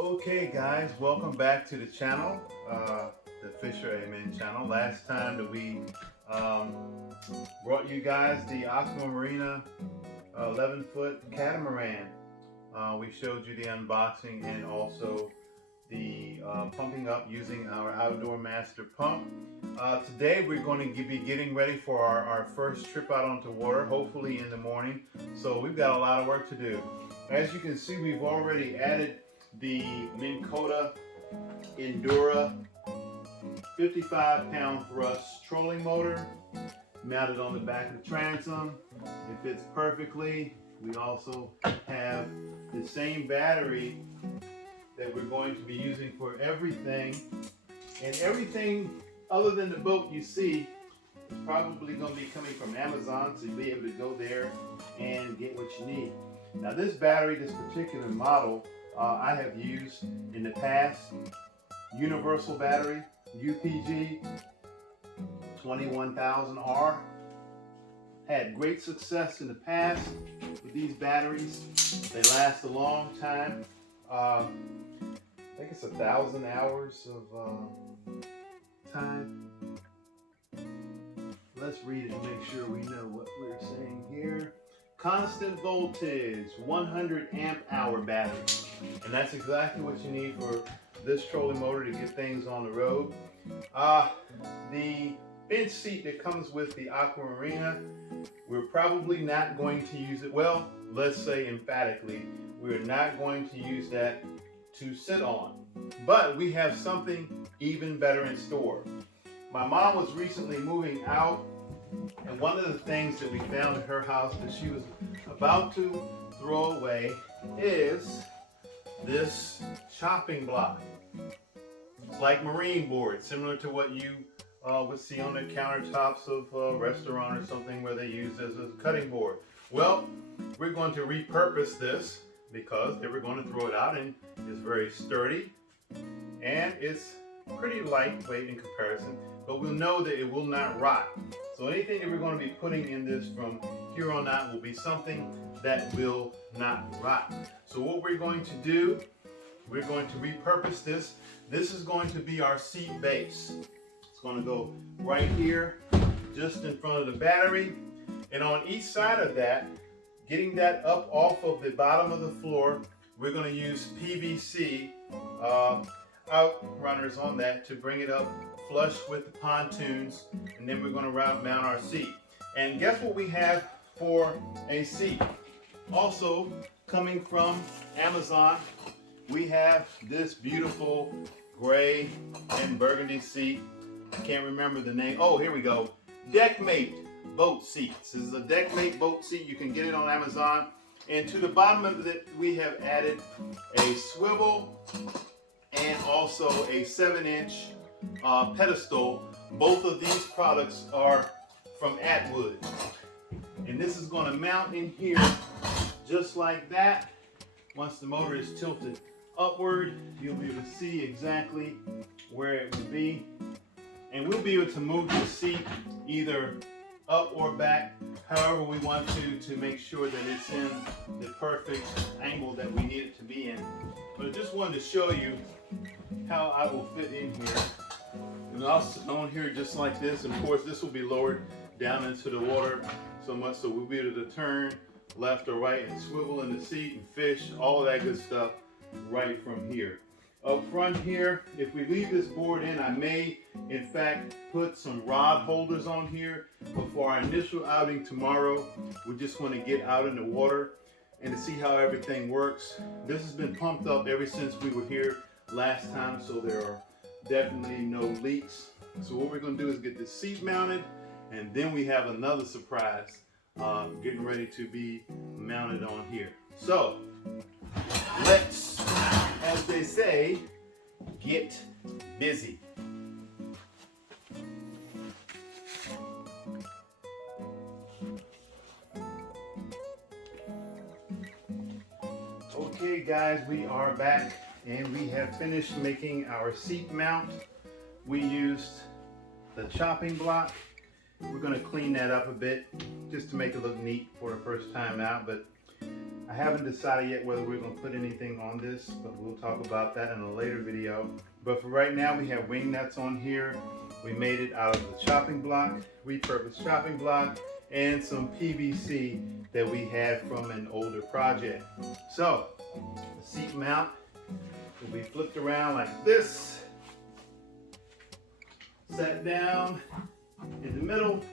Okay guys, welcome back to the channel, the Fisher Amen channel. Last time that we brought you guys the Aqua Marina 11-foot catamaran. We showed you the unboxing and also the pumping up using our outdoor master pump. Today we're going to be getting ready for our first trip out onto water, hopefully in the morning. So we've got a lot of work to do. As you can see, we've already added the Minn Kota Endura 55-pound thrust trolling motor mounted on the back of the transom. It fits perfectly. We also have the same battery that we're going to be using for everything, and everything other than the boat you see is probably going to be coming from Amazon, so you'll be able to go there and get what you need. Now this battery, this particular model, I have used in the past. Universal battery, UPG 21000R. Had great success in the past with these batteries. They last a long time. I think it's 1,000 hours of time. Let's read it and make sure we know what we're saying here. Constant voltage, 100 amp hour battery. And that's exactly what you need for this trolling motor to get things on the road. The bench seat that comes with the Aqua Marina, we're probably not going to use it. Well, let's say emphatically, we're not going to use that to sit on. But we have something even better in store. My mom was recently moving out, and one of the things that we found at her house that she was about to throw away is this chopping block. It's like marine board, similar to what you would see on the countertops of a restaurant or something where they use as a cutting board. Well, we're going to repurpose this because they were going to throw it out, and it's very sturdy and it's pretty lightweight in comparison, but we'll know that it will not rot. So anything that we're going to be putting in this from here on out will be something that will not rot. So what we're going to do, we're going to repurpose this. This is going to be our seat base. It's going to go right here, just in front of the battery. And on each side of that, getting that up off of the bottom of the floor, we're going to use PVC outrunners on that to bring it up flush with the pontoons, and then we're going to mount our seat. And guess what we have for a seat? Also coming from Amazon, we have this beautiful gray and burgundy seat. I can't remember the name. Oh, here we go. Deckmate boat seats. This is a Deckmate boat seat. You can get it on Amazon. And to the bottom of it, we have added a swivel and also a 7-inch pedestal. Both of these products are from Atwood. And this is going to mount in here just like that. Once the motor is tilted upward, you'll be able to see exactly where it will be. And we'll be able to move the seat either up or back, however we want to make sure that it's in the perfect angle that we need it to be in. But I just wanted to show you how I will fit in here. And I'll sit on here just like this. And of course, this will be lowered down into the water so much so we'll be able to turn left or right and swivel in the seat and fish, all of that good stuff right from here. Up front here, if we leave this board in, I may in fact put some rod holders on here. But for our initial outing tomorrow, we just want to get out in the water and to see how everything works. This has been pumped up ever since we were here last time, so there are definitely no leaks. So what we're going to do is get the seat mounted, and then we have another surprise getting ready to be mounted on here. So let's, as they say, get busy. Okay guys, we are back and we have finished making our seat mount. We used the chopping block. We're going to clean that up a bit just to make it look neat for the first time out, but I haven't decided yet whether we're going to put anything on this, but we'll talk about that in a later video. But for right now, we have wing nuts on here. We made it out of the chopping block, repurposed chopping block, and some PVC that we had from an older project. So the seat mount will be flipped around like this, set down in the middle.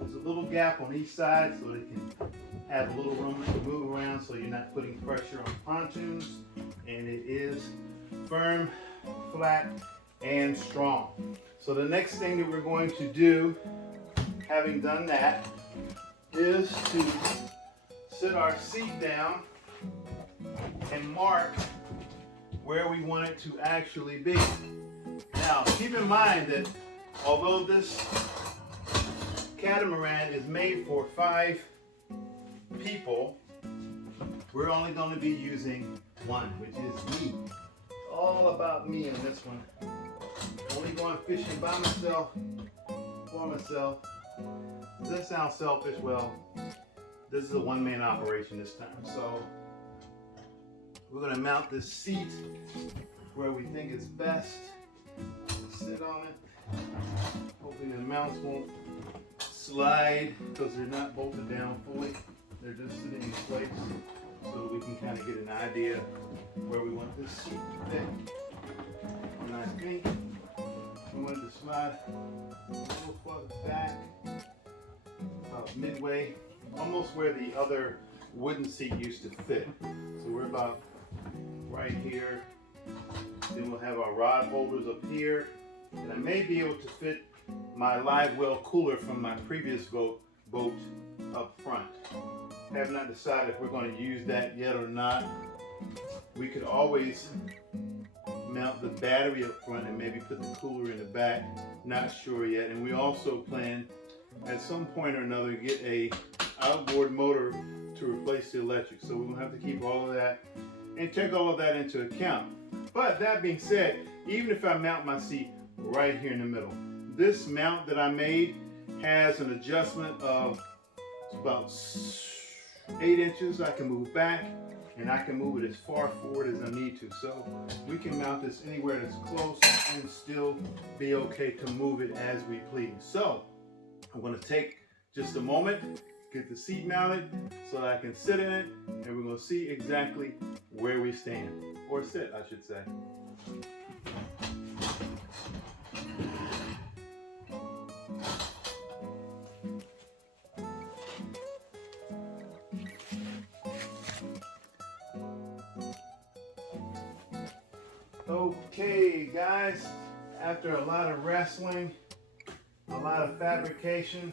There's a little gap on each side so it can have a little room to move around so you're not putting pressure on pontoons, and it is firm, flat, and strong. So the next thing that we're going to do, having done that, is to sit our seat down and mark where we want it to actually be. Now, keep in mind that although this catamaran is made for 5 people, we're only going to be using one, which is me. All about me on this one. Only going fishing by myself, for myself. Does that sound selfish? Well, this is a one-man operation this time. So we're going to mount this seat where we think it's best. Sit on it. Hoping the mounts won't slide because they're not bolted down fully. They're just sitting in place so that we can kind of get an idea where we want this seat to fit. And I think we want it to slide a little further back, about midway, almost where the other wooden seat used to fit. So we're about right here. Then we'll have our rod holders up here. And I may be able to fit my live well cooler from my previous boat up front. I have not decided if we're going to use that yet or not. We could always mount the battery up front and maybe put the cooler in the back. Not sure yet. And we also plan at some point or another get a outboard motor to replace the electric. So we're going to have to keep all of that and take all of that into account. But that being said, even if I mount my seat right here in the middle, this mount that I made has an adjustment of about 8 inches. I can move back and I can move it as far forward as I need to. So we can mount this anywhere that's close and still be okay to move it as we please. So I'm going to take just a moment, get the seat mounted so that I can sit in it, and we're going to see exactly where we stand, or sit, I should say. Okay guys, after a lot of wrestling, a lot of fabrication,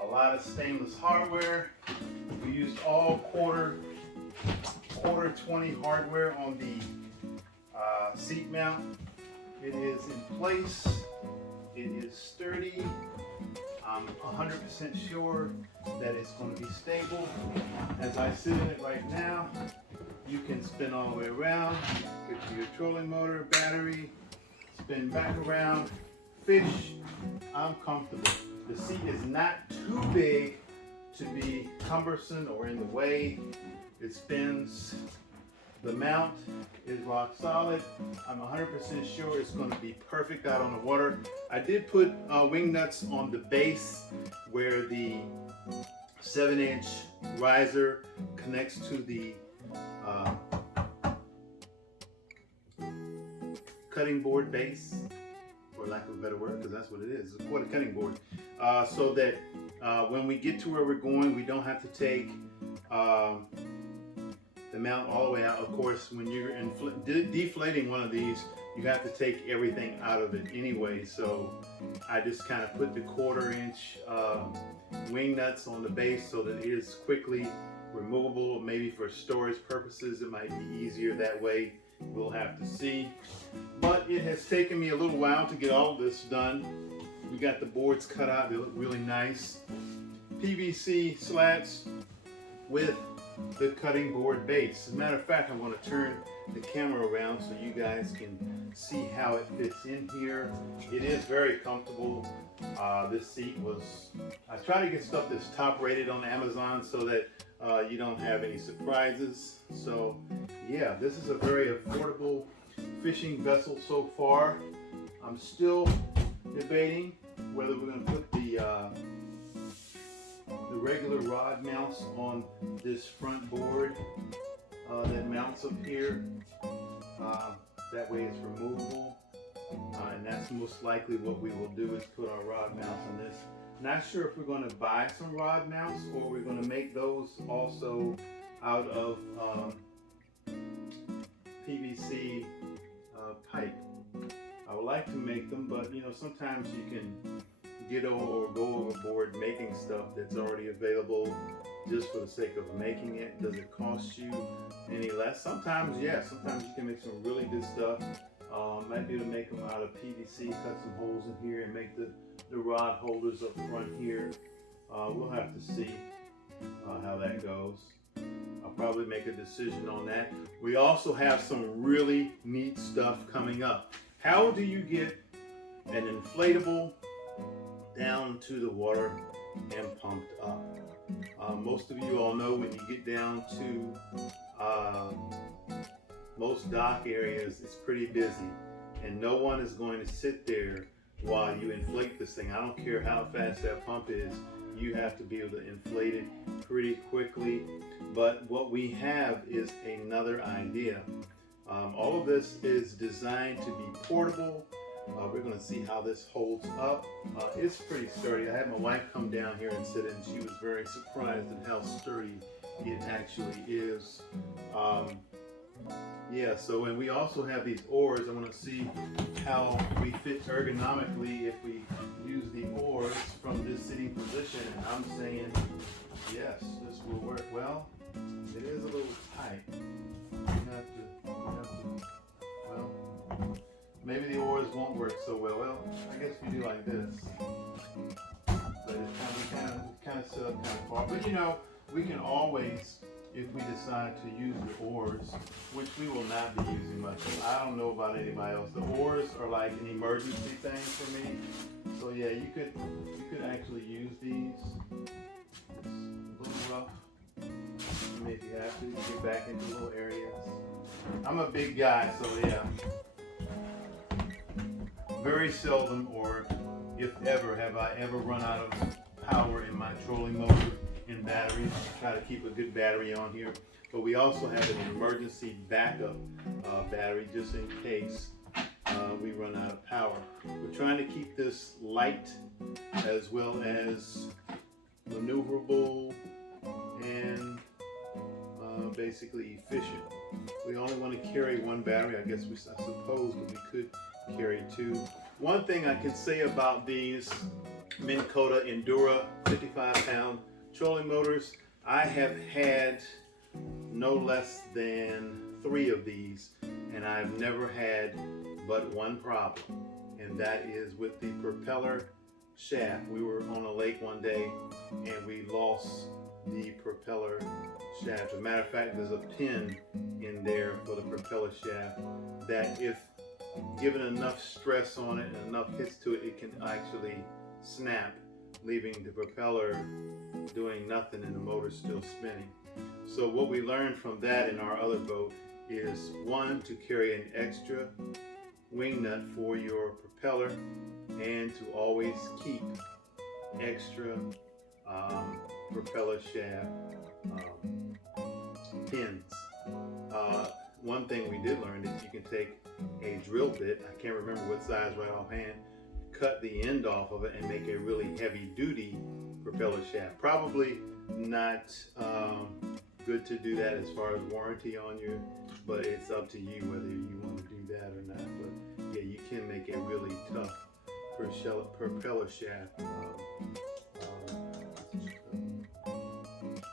a lot of stainless hardware, we used all quarter 20 hardware on the seat mount. It is in place, it is sturdy. I'm 100% sure that it's going to be stable. As I sit in it right now, you can spin all the way around, get to your trolling motor, battery, spin back around, fish. I'm comfortable. The seat is not too big to be cumbersome or in the way. It spins. The mount is rock solid. I'm 100% sure it's going to be perfect out on the water. I did put wing nuts on the base where the 7-inch riser connects to the cutting board base, for lack of a better word, because that's what it is. It's a quarter cutting board. So that when we get to where we're going, we don't have to take the mount all the way out. Of course, when you're deflating one of these, you have to take everything out of it anyway. So I just kind of put the 1/4-inch wing nuts on the base so that it is quickly removable. Maybe for storage purposes, it might be easier that way. We'll have to see. But it has taken me a little while to get all of this done. We got the boards cut out. They look really nice. PVC slats with the cutting board base. As a matter of fact, I'm going to turn the camera around so you guys can see how it fits in here. It is very comfortable. This seat was, I try to get stuff that's top rated on Amazon so that you don't have any surprises. So yeah, this is a very affordable fishing vessel so far. I'm still debating whether we're going to put the regular rod mounts on this front board that mounts up here. That way it's removable, and that's most likely what we will do, is put our rod mounts on this. Not sure if we're going to buy some rod mounts or we're going to make those also out of PVC pipe. I would like to make them, but you know, sometimes you can get or go overboard making stuff that's already available just for the sake of making it. Does it cost you any less? Sometimes, yes. Sometimes you can make some really good stuff. Might be able to make them out of PVC, cut some holes in here and make the rod holders up front here. We'll have to see how that goes. I'll probably make a decision on that. We also have some really neat stuff coming up. How do you get an inflatable down to the water and pumped up? Most of you all know when you get down to most dock areas, it's pretty busy, and no one is going to sit there while you inflate this thing. I don't care how fast that pump is, you have to be able to inflate it pretty quickly. But what we have is another idea. All of this is designed to be portable. We're going to see how this holds up. It's pretty sturdy. I had my wife come down here and sit in. She was very surprised at how sturdy it actually is. Yeah, so, and we also have these oars. I want to see how we fit ergonomically if we use the oars from this sitting position. And I'm saying, yes, this will work well. It is a little tight. Well, maybe the oars won't work so well. Well, I guess we do like this. But it's kind of set up kind of far. But you know, we can always, if we decide to use the oars, which we will not be using much of. I don't know about anybody else. The oars are like an emergency thing for me. So yeah, you could actually use these. It's a little rough. If you have to get back into little areas. I'm a big guy, so yeah. Very seldom, or if ever, have I ever run out of power in my trolling motor and batteries. I try to keep a good battery on here, but we also have an emergency backup battery just in case we run out of power. We're trying to keep this light as well as maneuverable and basically efficient. We only want to carry one battery. I guess I suppose that we could carry two. One thing I can say about these Minn Kota Endura 55-pound trolling motors, I have had no less than 3 of these, and I've never had but one problem, and that is with the propeller shaft. We were on a lake one day and we lost the propeller shaft. As a matter of fact, there's a pin in there for the propeller shaft that, if given enough stress on it and enough hits to it, it can actually snap, leaving the propeller doing nothing and the motor still spinning. So what we learned from that in our other boat is, one, to carry an extra wing nut for your propeller, and to always keep extra propeller shaft pins. One thing we did learn is you can take a drill bit, I can't remember what size right offhand, cut the end off of it and make a really heavy duty propeller shaft. Probably not good to do that as far as warranty on you, but it's up to you whether you want to do that or not. But yeah, you can make a really tough propeller shaft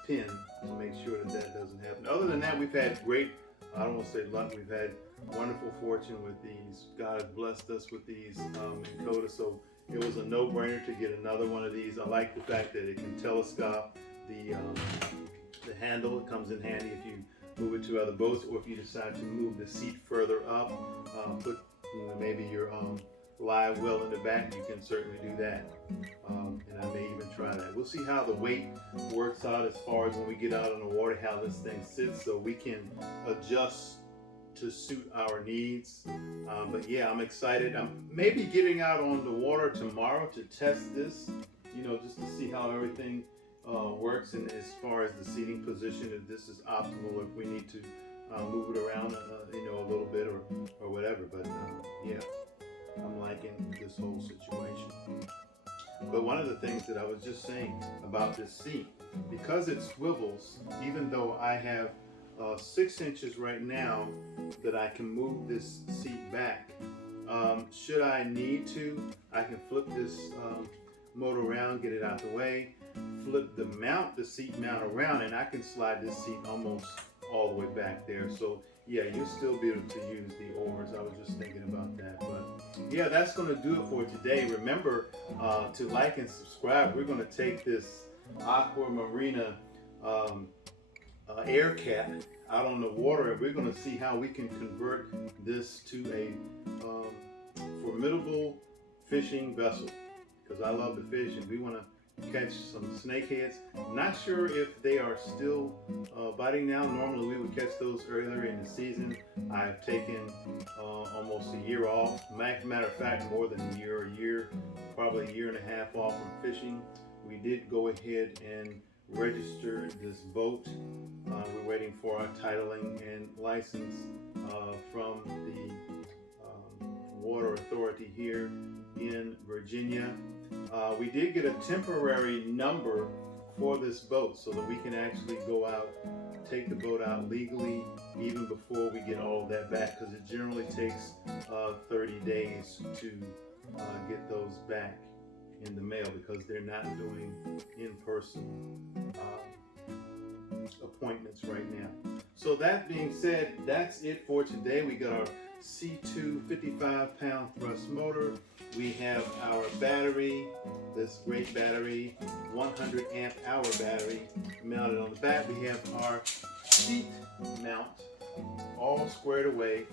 pin to make sure that that doesn't happen. Other than that, we've had great, I don't want to say luck, we've had wonderful fortune with these. God has blessed us with these Minn Kota, so it was a no-brainer to get another one of these. I like the fact that it can telescope the handle. It comes in handy if you move it to other boats, or if you decide to move the seat further up, put maybe your lie well in the back, you can certainly do that. And I may even try that. We'll see how the weight works out as far as when we get out on the water, how this thing sits, so we can adjust to suit our needs. But yeah, I'm excited. I'm maybe getting out on the water tomorrow to test this, you know, just to see how everything works, and as far as the seating position, if this is optimal, if we need to move it around, you know, a little bit or whatever. But yeah, I'm liking this whole situation. But one of the things that I was just saying about this seat, because it swivels, even though I have 6 inches right now that I can move this seat back, should I need to, I can flip this motor around, get it out the way, flip the seat mount around, and I can slide this seat almost all the way back there. So yeah, you'll still be able to use the oars. I was just thinking about that. But yeah, that's going to do it for today. Remember to like and subscribe. We're going to take this Aqua Marina Aircat out on the water, and we're going to see how we can convert this to a formidable fishing vessel, because I love to fish and we want to catch some snakeheads. Not sure if they are still biting now. Normally we would catch those earlier in the season. I've taken almost a year off. Matter of fact, more than a year, probably a year and a half off from fishing. We did go ahead and register this boat. We're waiting for our titling and license from the Water Authority here in Virginia. We did get a temporary number for this boat so that we can actually go out, take the boat out legally, even before we get all of that back, because it generally takes 30 days to get those back in the mail, because they're not doing in-person appointments right now. So that being said, that's it for today. We got our C2 55-pound thrust motor. We have our battery, this great battery, 100 amp hour battery mounted on the back. We have our seat mount all squared away,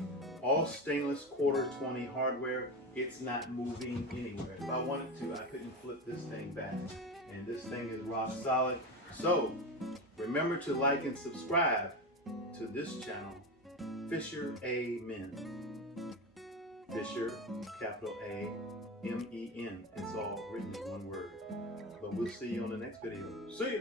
all stainless /20 hardware. It's not moving anywhere. If I wanted to, I couldn't flip this thing back. And this thing is rock solid. So remember to like and subscribe to this channel, Fisher Amen. Fisher, capital A-M-E-N. It's all written as one word. But we'll see you on the next video. See you!